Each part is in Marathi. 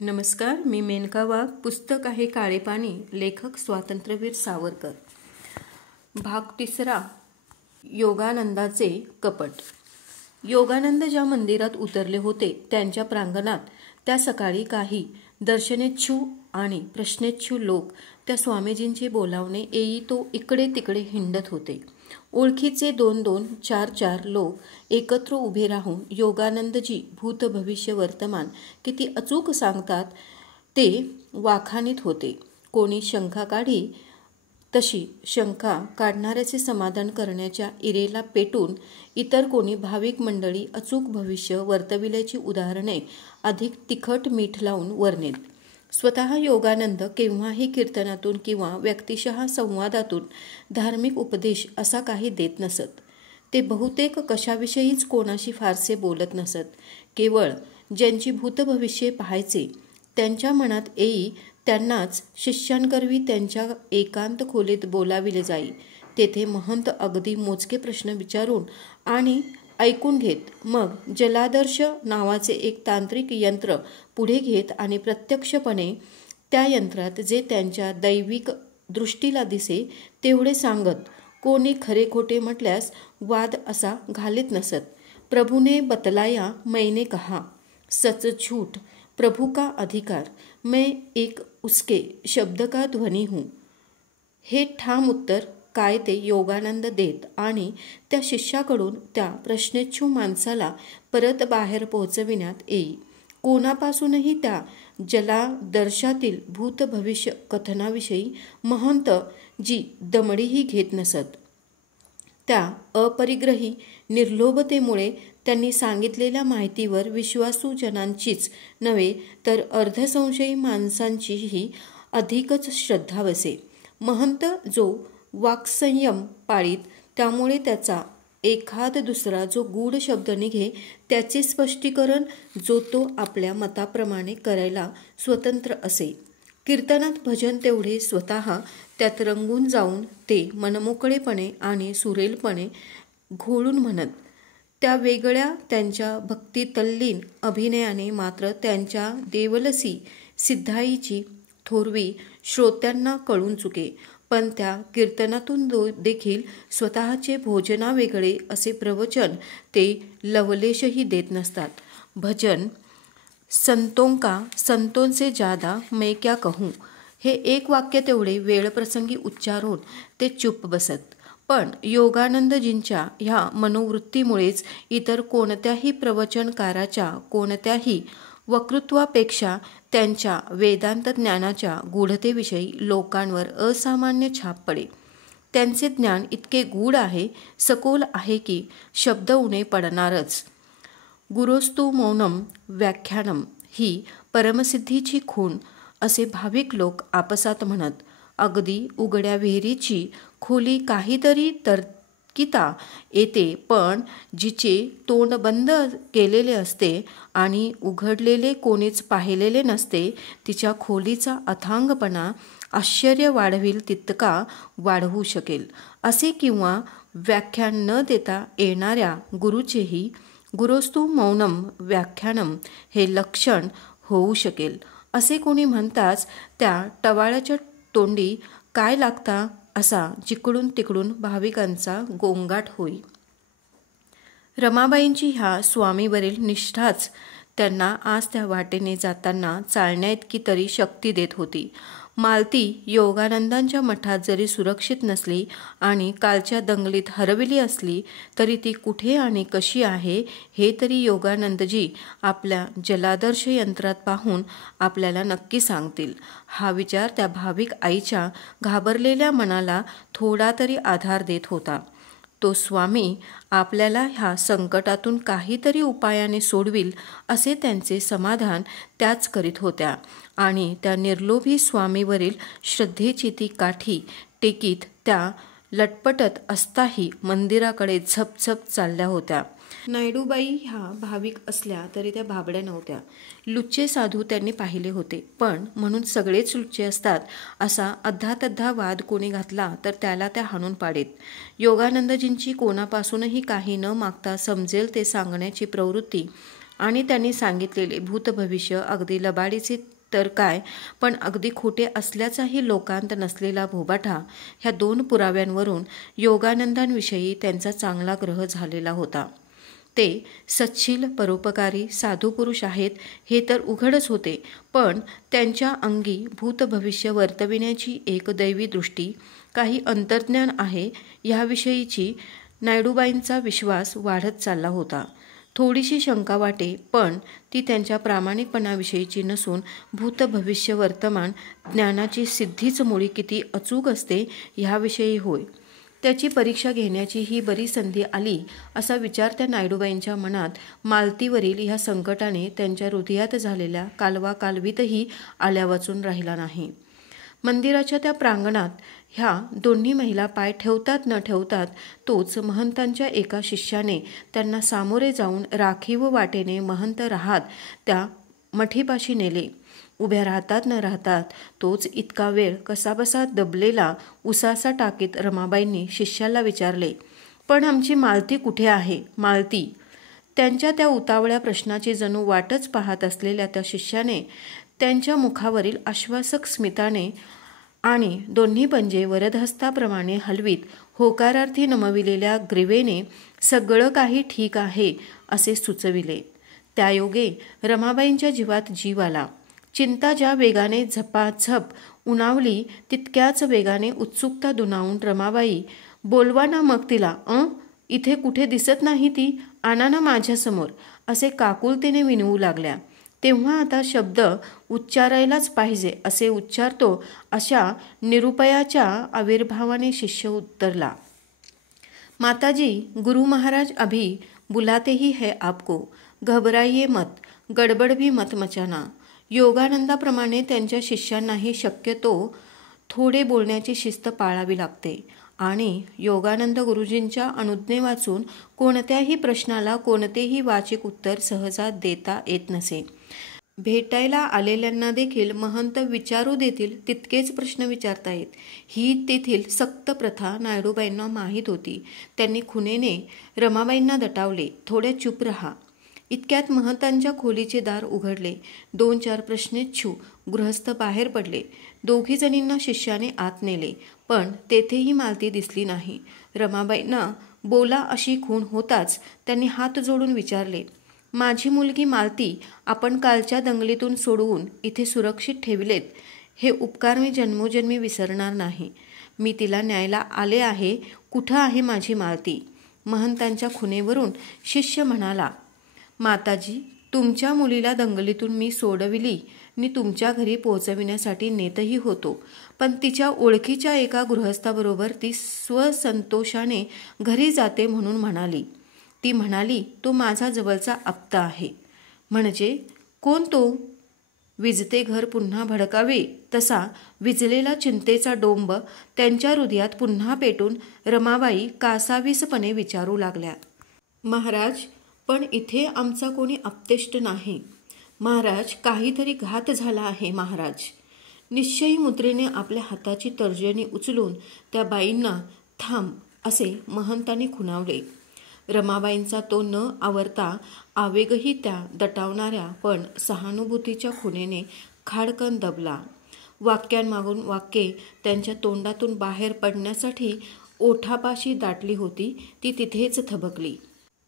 नमस्कार, मी मेनका वाघ. पुस्तक आहे काळे पाणी. लेखक स्वातंत्र्यवीर सावरकर. भाग 3. योगानंदाचे कपट. योगानंद ज्या मंदिरात उतरले होते त्यांच्या प्रांगणात त्या सकाळी काही दर्शनेच्छू आणि प्रश्नेच्छू लोक त्या स्वामीजींचे बोलावणे येई तो इकडे तिकडे हिंडत होते. ओळखीचे 2-2, 4-4 लोक एकत्र उभे राहून योगानंदजी भूत भविष्य वर्तमान किती अचूक सांगतात ते वाखाणीत होते. कोणी शंका काढी तशी शंका काढणाऱ्याचे समाधान करण्याच्या इरेला पेटून इतर कोणी भाविक मंडळी अचूक भविष्य वर्तविल्याची उदाहरणे अधिक तिखट मीठ लावून वर्णीत. स्वतः योगानंद केव्हाही कीर्तनातून किंवा व्यक्तिशः संवादातून धार्मिक उपदेश असा काही देत नसत. ते बहुतेक कशाविषयीच कोणाशी फारसे बोलत नसत. केवळ ज्यांची भूतभविष्ये पाहायचे त्यांच्या मनात येई त्यांनाच शिष्यांकरवी त्यांच्या एकांत खोलीत बोलाविले जाई. तेथे महंत अगदी मोजके प्रश्न विचारून आणि ऐकून घेत मग जलादर्श नावाचे एक तांत्रिक यंत्र पुढे घेत आणि प्रत्यक्षपणे त्या यंत्रात जे त्यांच्या दैविक दृष्टीला दिसे तेवढे सांगत कोणी खरे खोटे म्हटल्यास वाद असा घालीत नसत. प्रभूने बतलाया मैंने कहा, सच झूठ प्रभू का अधिकार, मैं एक उसके शब्द का ध्वनी हूँ. हे ठाम उत्तर काय ते योगानंद देत आणि त्या शिष्याकडून त्या प्रश्नेच्छू माणसाला परत बाहेर पोहोचविण्यात येई. कोणापासूनही त्या जलादर्शातील भूत भविष्य कथनाविषयी महंत जी दमडीही घेत नसत. त्या अपरिग्रही निर्लोभतेमुळे त्यांनी सांगितलेल्या माहितीवर विश्वासू जनांचीच नव्हे तर अर्धसंशयी माणसांचीही अधिकच श्रद्धा बसे. महंत जो वाक्संयम पाळीत त्यामुळे त्याचा एखाद दुसरा जो गूढ शब्द निघे त्याचे स्पष्टीकरण जो तो आपल्या मताप्रमाणे करायला स्वतंत्र असे. कीर्तनात भजन तेवढे स्वतः त्यात रंगून जाऊन ते मनमोकळेपणे आणि सुरेलपणे घोळून म्हणत. त्या वेगळ्या त्यांच्या भक्तितल्लीन अभिनयाने मात्र त्यांच्या देवलसी सिद्धाईची थोरवी श्रोत्यांना कळून चुके. पण त्या कीर्तनातून देखील स्वतःचे भोजनावेगळे असे प्रवचन ते लवलेशही देत नसतात. भजन संतों से ज्यादा मैं क्या कहूँ हे एक वाक्य तेवढे वेळप्रसंगी उच्चारून ते चुप बसत. पण योगानंदजींच्या ह्या मनोवृत्तीमुळेच इतर कोणत्याही प्रवचनकाराच्या कोणत्याही वक्तृत्वापेक्षा त्यांच्या वेदांत ज्ञानाच्या गूढतेविषयी लोकांवर असामान्य छाप पडे. त्यांचे ज्ञान इतके गूढ आहे, सखोल आहे की शब्द उणे पडणारच. गुरोस्तु मौनम व्याख्यानम ही परमसिद्धीची खूण असे भाविक लोक आपसात म्हणत. अगदी उघड्या विहिरीची खोली काहीतरी तरकिता येते, पण जिचे तोंड बंद केलेले असते आणि उघडलेले कोणीच पाहिलेले नसते तिच्या खोलीचा अथांगपणा आश्चर्य वाढविल तितका वाढवू शकेल असे किंवा व्याख्यान न देता येणाऱ्या गुरुचेही गुरोस्तु मौनम व्याख्यानम हे लक्षण होऊ शकेल असे कोणी म्हणताच त्या टवाळ्याच्या तोंडी काय लागता असा जिकडून तिकडून भाविकांचा गोंगाट होई. रमाबाईंची ह्या स्वामीवरील निष्ठाच त्यांना आज त्या वाटेने जाताना चालण्याइतकी तरी शक्ती देत होती. मालती योगानंदांच्या मठात जरी सुरक्षित नसली आणि कालच्या दंगलीत हरविली असली तरी ती कुठे आणि कशी आहे हे तरी योगानंदजी आपल्या जलादर्श यंत्रात पाहून आपल्याला नक्की सांगतील. हा विचार त्या भाविक आईच्या घाबरलेल्या मनाला थोडा तरी आधार देत होता. तो स्वामी आपल्याला ह्या संकटातून काहीतरी उपायाने सोडविल असे त्यांचे समाधान त्याच करीत होत्या आणि त्या निर्लोभी स्वामीवरील श्रद्धेची ती काठी टेकीत त्या लटपटत असताही मंदिराकडे झपझप चालल्या होत्या. नायडूबाई ह्या भाविक असल्या तरी त्या भाबड्या नव्हत्या. लुच्चे साधू त्यांनी पाहिले होते, पण म्हणून सगळेच लुच्चे असतात असा अध्धातध्दा वाद कोणी घातला तर त्याला त्या हाणून पाडेत. योगानंदजींची कोणापासूनही काही न मागता समजेल ते सांगण्याची प्रवृत्ती आणि त्यांनी सांगितलेले भूतभविष्य अगदी लबाडीचे तर काय, पण अगदी खोटे असल्याचाही लोकांत नसलेला बोभाटा ह्या 2 पुराव्यांवरून योगानंदांविषयी त्यांचा चांगला ग्रह झालेला होता. ते सच्छील, परोपकारी, साधू पुरुष आहेत हे तर उघडच होते, पण त्यांच्या अंगी भूतभविष्य वर्तविण्याची एक दैवी दृष्टी, काही अंतर्ज्ञान आहे ह्याविषयीची नायडूबाईंचा विश्वास वाढत चालला होता. थोडीशी शंका वाटे, पण ती त्यांच्या प्रामाणिकपणाविषयीची नसून भूतभविष्य वर्तमान ज्ञानाची सिद्धीच मुळी किती अचूक असते ह्याविषयी होय. त्याची परीक्षा घेण्याची ही बरी संधी आली असा विचार त्या नायडूबाईंच्या मनात मालतीवरील ह्या संकटाने त्यांच्या हृदयात झालेल्या कालवाकालवीतही आल्या वाचून राहिला नाही. मंदिराच्या त्या प्रांगणात ह्या दोन्ही महिला पाय ठेवतात न ठेवतात तोच महंतांच्या एका शिष्याने त्यांना सामोरे जाऊन राखीव वाटेने महंत राहात त्या मठीपाशी नेले. उभ्या राहतात न राहतात तोच इतका वेळ कसाबसा दबलेला उसासा टाकीत रमाबाईंनी शिष्याला विचारले, पण आमची मालती कुठे आहे? मालती? त्यांच्या त्या उतावळ्या प्रश्नाची जणू वाटच पाहत असलेल्या त्या शिष्याने त्यांच्या मुखावरील आश्वासक स्मिताने आणि दोन्ही पंजे वरदहस्ताप्रमाणे हलवीत होकारार्थी नमविलेल्या ग्रीवेने सगळं काही ठीक आहे असे सुचविले. त्यायोगे रमाबाईंच्या जीवात जीव आला. चिंता ज्या वेगाने झपाझप उणावली तितक्याच वेगाने उत्सुकता दुणावून रमाबाई, बोलवा ना मग तिला, इथे कुठे दिसत नाही ती, आणा ना माझ्यासमोर, असे काकुलतेने विनवू लागल्या. तेव्हा आता शब्द उच्चारायलाच पाहिजे असे उच्चारतो अशा निरुपयाच्या आविर्भावाने शिष्य उत्तरला, माताजी, गुरु महाराज अभी बुलाते ही है आपको, घबराइये मत, गडबड भी मत मचाना. योगानंदाप्रमाणे त्यांच्या शिष्यांनाही शक्यतो थोडे बोलण्याची शिस्त पाळावी लागते आणि योगानंद गुरुजींच्या अनुज्ञे वाचून कोणत्याही प्रश्नाला कोणतेही वाचिक उत्तर सहजा देता येत नसे. भेटायला आलेल्यांना देखील महंत विचारू देतील तितकेच प्रश्न विचारता येत, ही तेथील सक्त प्रथा नायडूबाईंना माहीत होती. त्यांनी खुणेने रमाबाईंना दटावले, थोड्या चूप रहा. इतक्यात महंतांच्या खोलीचे दार उघडले. 2-4 प्रश्नेच्छू गृहस्थ बाहेर पडले. दोघी जणींना शिष्याने आत नेले, पण तेथेही मालती दिसली नाही. रमाबाईंना बोला अशी खूण होताच त्यांनी हात जोडून विचारले, माझी मुलगी मालती आपण कालच्या दंगलीतून सोडवून इथे सुरक्षित ठेवलेत, हे उपकार मी जन्मोजन्मी विसरणार नाही. मी तिला न्यायला आले आहे. कुठं आहे माझी मालती? महंतांच्या खुणेवरून शिष्य म्हणाला, माताजी, तुमच्या मुलीला दंगलीतून मी सोडविली नि तुमच्या घरी पोहोचविण्यासाठी नेतही होतो, पण तिच्या ओळखीच्या एका गृहस्थाबरोबर ती स्वसंतोषाने घरी जाते म्हणून म्हणाली. ती म्हणाली, तो माझा जवळचा आप्ता आहे. म्हणजे कोण तो? विजते घर पुन्हा भडकावे तसा विजलेला चिंतेचा डोंब त्यांच्या हृदयात पुन्हा पेटून रमाबाई कासावीसपणे विचारू लागल्या, महाराज, पण इथे आमचा कोणी आप्तेष्ट नाही. महाराज, काहीतरी घात झाला आहे महाराज. निश्चयी मुद्रेने आपल्या हाताची तर्जनी उचलून त्या बाईंना थांब असे महंतांनी खुणावले. रमाबाईंचा तो न आवरता आवेगही त्या दटावणाऱ्या पण सहानुभूतीच्या खुणेने खाडकन दबला. वाक्यांमागून वाक्ये त्यांच्या तोंडातून बाहेर पडण्यासाठी ओठापाशी दाटली होती ती तिथेच थबकली.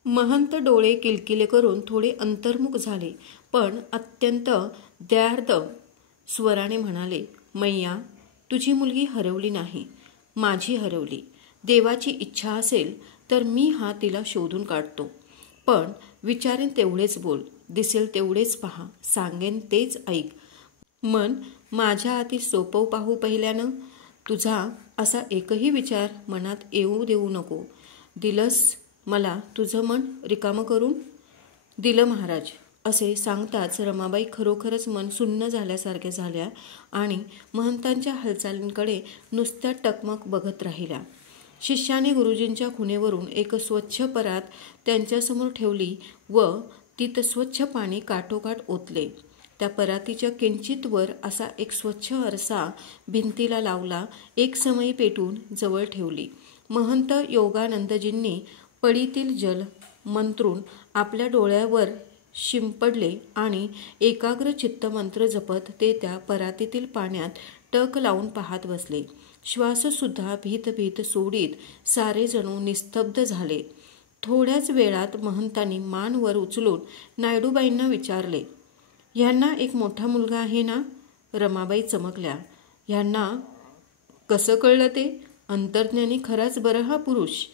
महंत डोळे किलकिले करून थोडे अंतर्मुख झाले, पण अत्यंत द्यार्द स्वराने म्हणाले, मैया, तुझी मुलगी हरवली नाही, माझी हरवली. देवाची इच्छा असेल तर मी तिला शोधून काढतो. पण विचारेन तेवढेच बोल, दिसेल तेवढेच पहा, सांगेन तेच ऐक. मन माझ्या हाती सोपव पाहू पहिल्यानं. तुझा असा एकही विचार मनात येऊ देऊ नको. दिलंस मला तुझं मन रिकामं करून? दिलं महाराज, असे सांगताच रमाबाई खरोखरच मन सुन्न झाल्यासारख्या झाल्या आणि महंतांच्या हालचालींकडे नुसत्या टकमक बघत राहिल्या. शिष्याने गुरुजींच्या खुणेवरून एक स्वच्छ परात त्यांच्यासमोर ठेवली व तीत स्वच्छ पाणी काठोकाठ ओतले. त्या परातीच्या किंचित वर असा एक स्वच्छ आरसा भिंतीला लावला. एक समयी पेटून जवळ ठेवली. महंत योगानंदजींनी पळीतील जल मंत्रून आपल्या डोळ्यावर शिंपडले आणि एकाग्र चित्त मंत्र जपत ते त्या परातीतील पाण्यात टक लावून पाहत बसले. श्वाससुद्धा भीत भीत सोडीत सारे जणू निस्तब्ध झाले. थोड्याच वेळात महंतांनी मान वर उचलून नायडूबाईंना विचारले, ह्यांना एक मोठा मुलगा आहे ना? रमाबाई चमकल्या. ह्यांना कसं कळलं ते? अंतर्ज्ञानी खराच बरं हा पुरुष.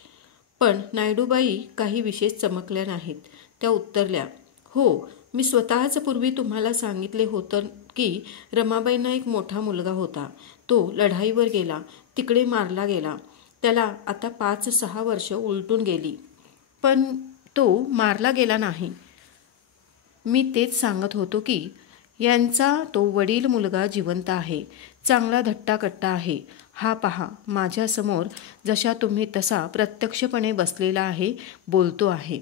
पण नायडूबाई काही विशेष चमकल्या नाहीत. त्या उत्तरल्या, हो, मी स्वतःच पूर्वी तुम्हाला सांगितले होतं की रमाबाईंना एक मोठा मुलगा होता. तो लढाईवर गेला, तिकडे मारला गेला. त्याला आता 5-6 वर्ष उलटून गेली, पण तो मारला गेला नाही. मी तेच सांगत होतो की यांचा तो वडील मुलगा जिवंत आहे, चांगला धट्टाकट्टा आहे. हा पहा, माझ्यासमोर जशा तुम्ही तसा प्रत्यक्षपणे बसलेला आहे, बोलतो आहे.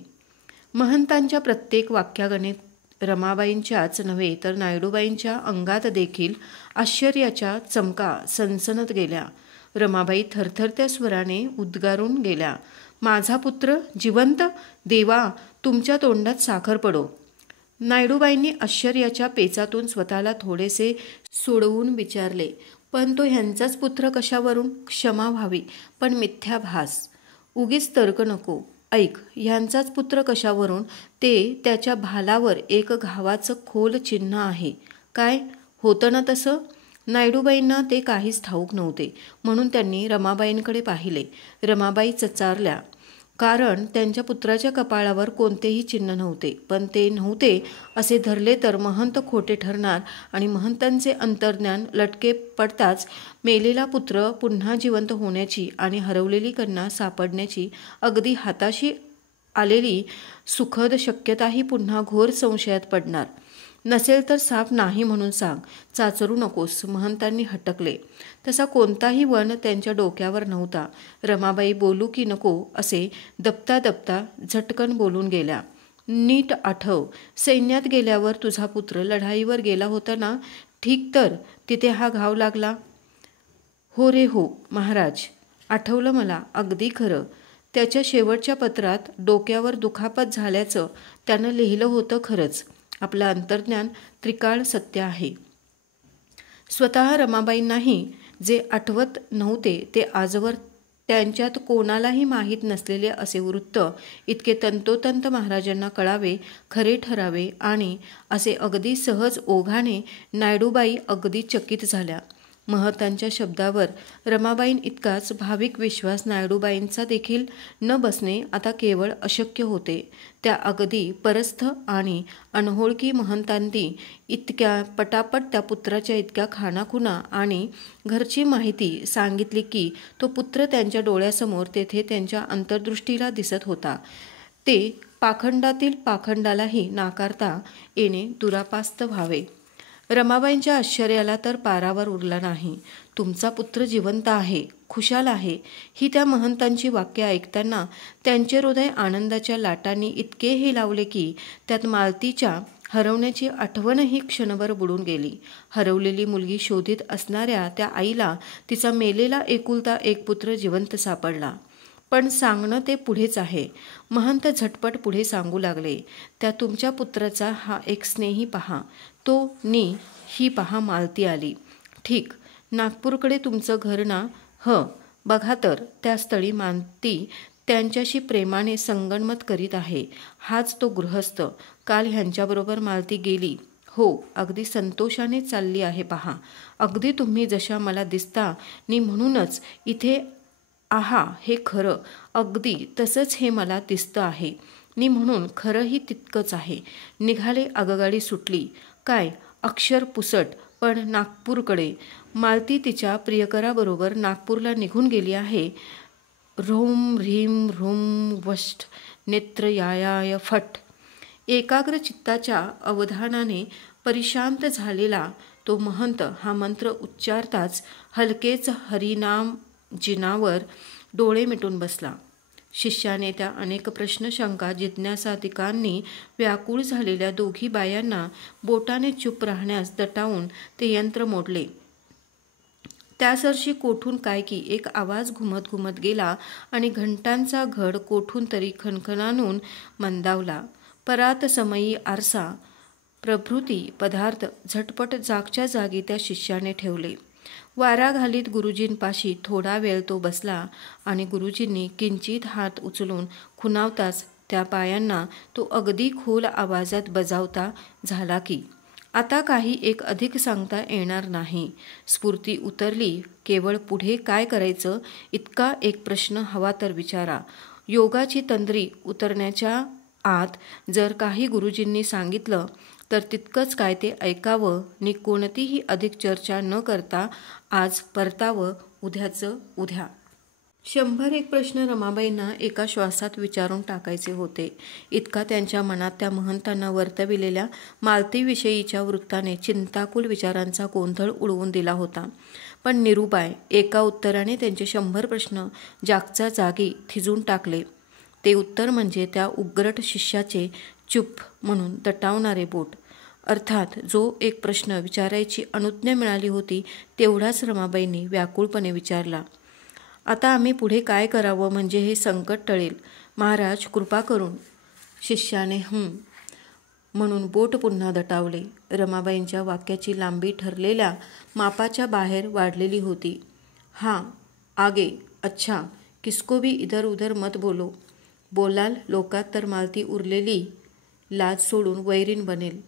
महंतांच्या प्रत्येक वाक्यागणित रमाबाईंच्याच नव्हे तर नायडूबाईंच्या अंगात देखील आश्चर्याच्या चमका सनसनत गेल्या. रमाबाई थरथरत्या स्वराने उद्गारून गेल्या, माझा पुत्र जिवंत? देवा, तुमच्या तोंडात साखर पडो. नायडूबाईंनी आश्चर्याच्या पेचातून स्वतःला थोडेसे सोडवून विचारले, पण तो ह्यांचाच पुत्र कशावरून? क्षमा व्हावी, पण मिथ्याभास. उगीच तर्क नको. ऐक, ह्यांचाच पुत्र कशावरून? ते त्याच्या भालावर एक घावाचं खोल चिन्ह आहे. काय होतं ना तसं? नायडूबाईंना ते काहीच ठाऊक नव्हते, म्हणून त्यांनी रमाबाईंकडे पाहिले. रमाबाई चचारल्या, कारण त्यांच्या पुत्राच्या कपाळावर कोणतेही चिन्ह नव्हते. पण ते नव्हते असे धरले तर महंत खोटे ठरणार आणि महंतांचे अंतर्ज्ञान लटके पडताच मेलेला पुत्र पुन्हा जिवंत होण्याची आणि हरवलेली कन्या सापडण्याची अगदी हाताशी आलेली सुखद शक्यताही पुन्हा घोर संशयात पडणार. नसेल तर साफ नाही म्हणून सांग, चाचरू नकोस. महंतांनी हटकले. तसा कोणताही वन त्यांच्या डोक्यावर नव्हता. रमाबाई बोलू की नको असे दबता दबता झटकन बोलून गेल्या. नीट आठव, सैन्यात गेल्यावर तुझा पुत्र लढाईवर गेला होता ना? ठीक, तर तिथे हा घाव लागला? हो रे हो महाराज, आठवलं मला. अगदी खरं. त्याच्या शेवटच्या पत्रात डोक्यावर दुखापत झाल्याचं त्यानं लिहिलं होतं. खरंच आपलं अंतर्ज्ञान त्रिकाळ सत्य आहे. स्वतः रमाबाईंनाही जे आठवत नव्हते ते आजवर त्यांच्यात कोणालाही माहीत नसलेले असे वृत्त इतके तंतोतंत महाराजांना कळावे, खरे ठरावे आणि असे अगदी सहज ओघाने नायडूबाई अगदी चकित झाल्या. महंतांच्या शब्दावर रमाबाईं इतकाच भाविक विश्वास नायडूबाईंचा देखील न बसणे आता केवळ अशक्य होते. त्या अगदी परस्थ आणि अनोळखी महंतांनी इतक्या पटापट त्या पुत्राच्या इतक्या खाणाखुणा आणि घरची माहिती सांगितली की तो पुत्र त्यांच्या डोळ्यासमोर तेथे त्यांच्या अंतर्दृष्टीला दिसत होता. ते पाखंडातील पाखंडालाही नाकारता येणे दुरापास्त व्हावे. रमाबाईंच्या आश्चर्याला तर पारावर उरला नाही. तुमचा पुत्र जिवंत आहे, खुशाल आहे, ही त्या महंतांची वाक्य ऐकताना त्यांचे हृदय आनंदाच्या लाटांनी इतके हेलावले की त्यात मालतीच्या हरवण्याची आठवणही क्षणभर बुडून गेली. हरवलेली मुलगी शोधित असणाऱ्या त्या आईला तिचा मेलेला एकुलता एक पुत्र जिवंत सापडला. पण सांगणं ते पुढेच आहे. महंत झटपट पुढे सांगू लागले, त्या तुमच्या पुत्राचा हा एक स्नेही पहा, तो नी ही पहा मालती आली. ठीक, नागपूरकडे तुमचं घर ना? बघा तर, त्या स्थळी मालती त्यांच्याशी प्रेमाने संगनमत करीत आहे. हाच तो गृहस्थ. काल ह्यांच्याबरोबर मालती गेली. हो, अगदी संतोषाने चालली आहे पहा. अगदी तुम्ही जशा मला दिसता नी म्हणूनच इथे आहा हे खरं, अगदी तसंच हे मला दिसतं आहे नी म्हणून खरंही तितकंच आहे. निघाले आगगाडी सुटली. काय अक्षर पुसट, पण नागपूरकडे. मालती तिच्या प्रियकराबरोबर नागपूरला निघून गेली आहे. ह्रूम ह्रीम ह्रूम वष्ट नेत्रयायाय फट. एकाग्र चित्ताच्या अवधानाने परिशांत झालेला तो महंत हा मंत्र उच्चारताच हलकेच हरिनाम जिनावर डोळे मिटून बसला. शिष्याने त्या अनेक प्रश्न शंका जिज्ञासादिकांनी व्याकुळ झालेल्या दोघी बायांना बोटाने चूप राहण्यास दटावून ते यंत्र मोडले. त्यासरशी कोठून काय की एक आवाज घुमत घुमत गेला आणि घंटांचा घड कोठून तरी खणखणानून मंदावला. परात समयी आरसा प्रभृती पदार्थ झटपट जागच्या जागी त्या शिष्याने ठेवले. वारा घालीत गुरुजींपाशी थोडा वेळ तो बसला आणि गुरुजींनी किंचित हात उचलून खुणावताच त्या पायांना तो अगदी खोल आवाजात बजावता झाला की आता काही एक अधिक सांगता येणार नाही. स्फूर्ती उतरली. केवळ पुढे काय करायचं इतका एक प्रश्न हवा तर विचारा. योगाची तंद्री उतरण्याच्या आत जर काही गुरुजींनी सांगितलं तर तितकंच काय ते ऐकावं नि कोणतीही अधिक चर्चा न करता आज परतावं, उद्याचं उद्या. 101 प्रश्न रमाबाईंना एका श्वासात विचारून टाकायचे होते. इतका त्यांच्या मनात त्या महंतांना वर्तविलेल्या मालतीविषयीच्या वृत्ताने चिंताकुल विचारांचा गोंधळ उडवून दिला होता. पण निरुपाय एका उत्तराने त्यांचे 100 प्रश्न जागच्या जागी थिजून टाकले. ते उत्तर म्हणजे त्या उग्रट शिष्याचे चुप म्हणून दटावणारे बोट. अर्थात जो एक प्रश्न विचारायची अनुज्ञा मिळाली होती तेवढाच रमाबाईंनी व्याकुळपणे विचारला. आता आम्ही पुढे काय करावं म्हणजे हे संकट टळेल. महाराज कृपा करून. शिष्याने म्हणून बोट पुन्हा दटावले. रमाबाईंच्या वाक्याची लांबी ठरलेल्या मापाच्या बाहेर वाढलेली होती. हाँ आगे अच्छा किसको भी इधर उधर मत बोलो. बोलाल लोकात तर मालती उरलेली लाज सोडून वैरीण बनेल.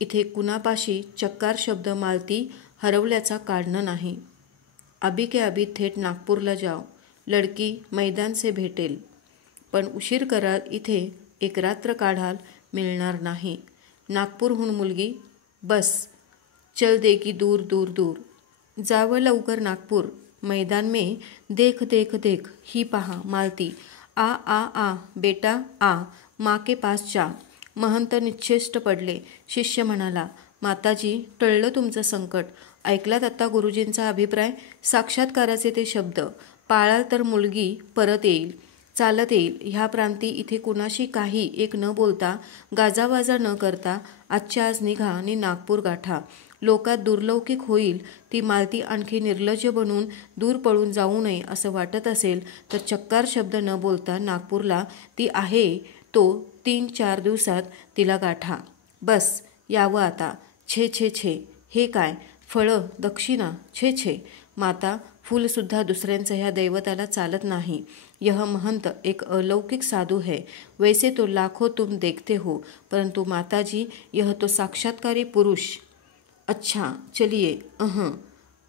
इथे कुणापाशी चक्कार शब्द मालती हरवल्याचा काढणं नाही. अभी के अभी थेट नागपूरला जाओ. लडकी मैदान से भेटेल. पण उशीर कराल इथे एक रात्र काढाल मिळणार नाही. नागपूरहून मुलगी बस चल देगी दूर दूर दूर. जावं लवकर नागपूर. मैदान में देख देख देख ही पहा मालती. आ आ आ बेटा आ माँ के पास जा. महंत निश्चेष्ट पडले. शिष्य म्हणाला, माताजी टळलं तुमचं संकट. ऐकलात आता गुरुजींचा अभिप्राय. साक्षात्काराचे ते शब्द. पाळाल तर मुलगी परत येईल, चालत येईल. ह्या प्रांती इथे कुणाशी काही एक न बोलता गाजावाजा न करता आजच्या आज निघा आणि नागपूर गाठा. लोकात दुर्लौकिक होईल ती मालती आणखी निर्लज्ज बनून दूर पळून जाऊ नये असं वाटत असेल तर चक्कार शब्द न बोलता नागपूरला ती आहे तो 3-4 दिवसात तिला गाठा. बस यावं आता. छे छे छे हे काय फळं दक्षिणा छे छे. माता फूलसुद्धा दुसऱ्यांचं ह्या दैवताला चालत नाही. यह महंत एक अलौकिक साधू है. वैसे तो लाखों तुम देखते हो परंतु माताजी यह तो साक्षात्कारी पुरुष. अच्छा चलिए.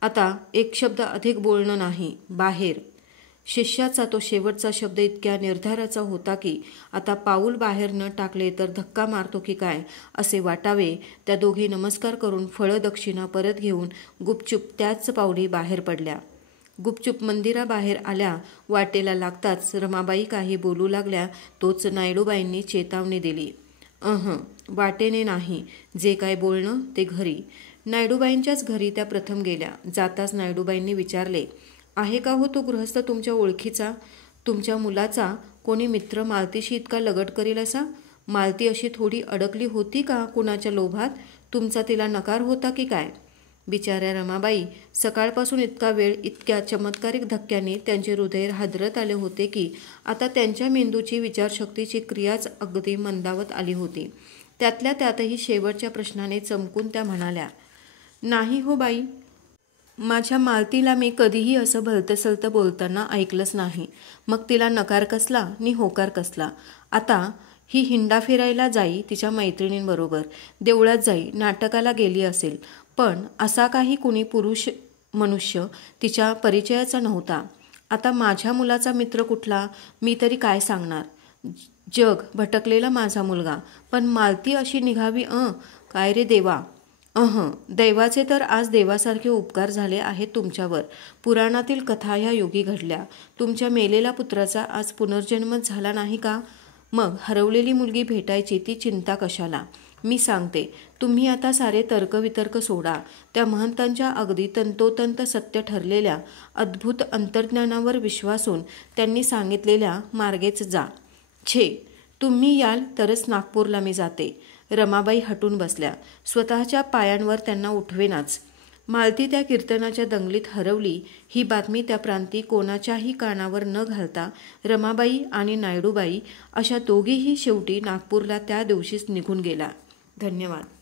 आता एक शब्द अधिक बोलणं नाही. बाहेर. शिष्याचा तो शेवटचा शब्द इतक्या निर्धाराचा होता की आता पाऊल बाहेर न टाकले तर धक्का मारतो की काय असे वाटावे. त्या दोघी नमस्कार करून फळं दक्षिणा परत घेऊन गुपचूप त्याच पावली बाहेर पडल्या. गुपचूप मंदिराबाहेर आल्या. वाटेला लागताच रमाबाई काही बोलू लागल्या. तोच नायडूबाईंनी चेतावणी दिली. वाटेने नाही. जे काय बोलणं ते घरी. नायडूबाईंच्याच घरी त्या प्रथम गेल्या. जाताच नायडूबाईंनी विचारले, आहे का हो तो गृहस्थ तुमच्या ओळखीचा? तुमच्या मुलाचा कोणी मित्र मालतीशी इतका लगट करील असा? मालती अशी थोडी अडकली होती का कुणाच्या लोभात? तुमचा तिला नकार होता की काय? बिचाऱ्या रमाबाई सकाळपासून इतका वेळ इतक्या चमत्कारिक धक्क्यांनी त्यांचे हृदय हादरत आले होते की आता त्यांच्या मेंदूची विचारशक्तीची क्रियाच अगदी मंदावत आली होती. त्यातल्या त्यातही शेवटच्या प्रश्नाने चमकून त्या म्हणाल्या, नाही हो बाई, माझ्या मालतीला मी कधीही असं भलतंसलतं बोलताना ऐकलंच नाही. मग तिला नकार कसला नि होकार कसला? आता ही हिंडा फिरायला जाई तिच्या मैत्रिणींबरोबर, देवळात जाई, नाटकाला गेली असेल, पण असा काही कुणी पुरुष मनुष्य तिच्या परिचयाचा नव्हता. आता माझ्या मुलाचा मित्र कुठला मी तरी काय सांगणार? जग भटकलेला माझा मुलगा, पण मालती अशी निघावी काय रे देवा? दैवाचे तर आज देवासारखे उपकार झाले आहेत तुमच्यावर. पुराणातील कथा ह्या योगी घडल्या. तुमच्या मेलेल्या पुत्राचा आज पुनर्जन्मच झाला नाही का? मग हरवलेली मुलगी भेटायची ती चिंता कशाला? मी सांगते, तुम्ही आता सारे तर्कवितर्क सोडा. त्या महंतांच्या अगदी तंतोतंत सत्य ठरलेल्या अद्भुत अंतर्ज्ञानावर विश्वासून त्यांनी सांगितलेल्या मार्गेच जा. छे, तुम्ही याल तरच नागपूरला मी जाते. रमाबाई हटून बसल्या. स्वतःच्या पायांवर त्यांना उठवेनाच. मालती त्या कीर्तनाच्या दंगलीत हरवली ही बातमी त्या प्रांती कोणाच्याही कानावर न घालता रमाबाई आणि नायडूबाई अशा दोघीही शेवटी नागपूरला त्या दिवशीच निघून गेला. धन्यवाद.